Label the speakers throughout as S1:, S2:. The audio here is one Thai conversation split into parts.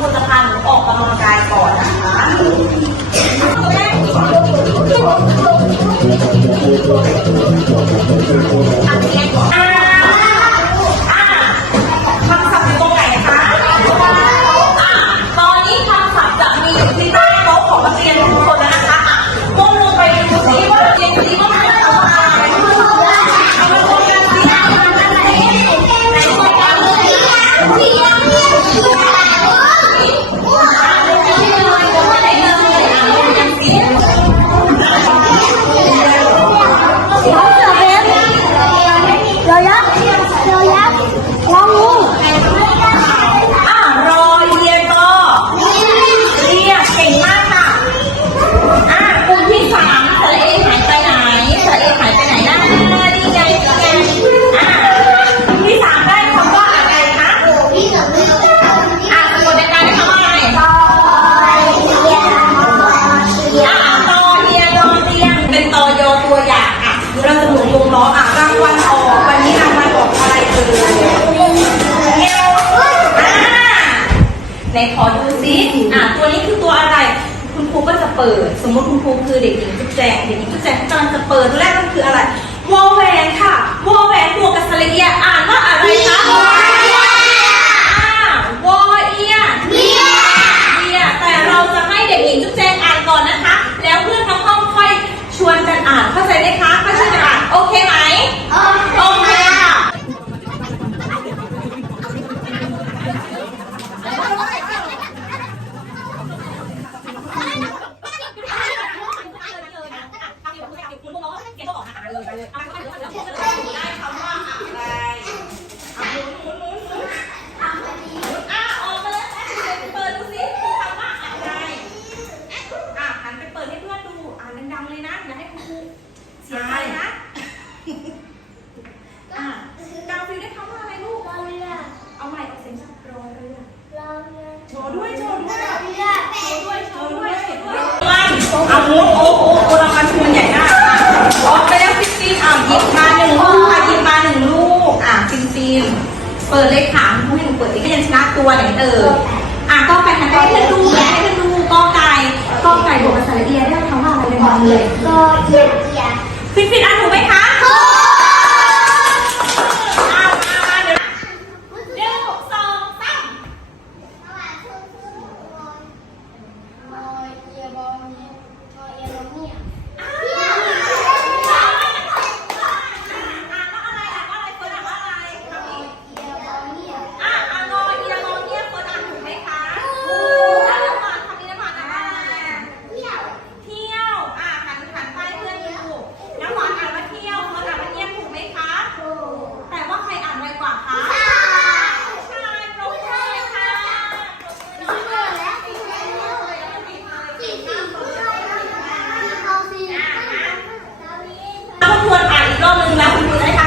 S1: คนจะพาหนูออกกำลังกายก่อนนะคะ Thank. นขอดูซิอะตัวนี้คือตัวอะไร คุณครูก็จะเปิด สมมติคุณครูคือเด็กหญิงจุ๊บแจงเด็กหญิงจุ๊บแจงกำลังจะเปิดตัวแรกมันคืออะไรวอลแวนค่ะ Hai. ปิดเลยค่ะคุณให้หนูเปิดอีกก็ยังชนะตัวไหนเอออะก็ไปกันได้เพื่อนดูแกให้เพื่อนดูก็ไก่ก็ไก่บวกภาษาระเอียได้คำว่าอะไรเป็บอลเลยก็เอียเอียฟิตฟิตอะถูไหมคะ laughing.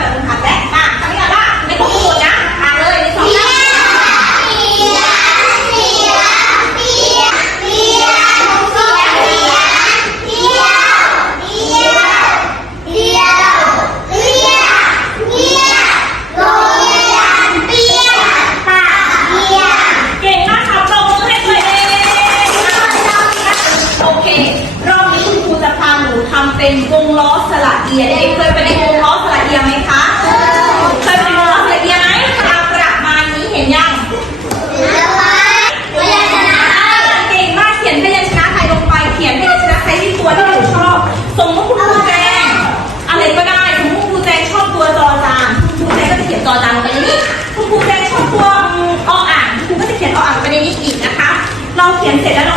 S1: 简简单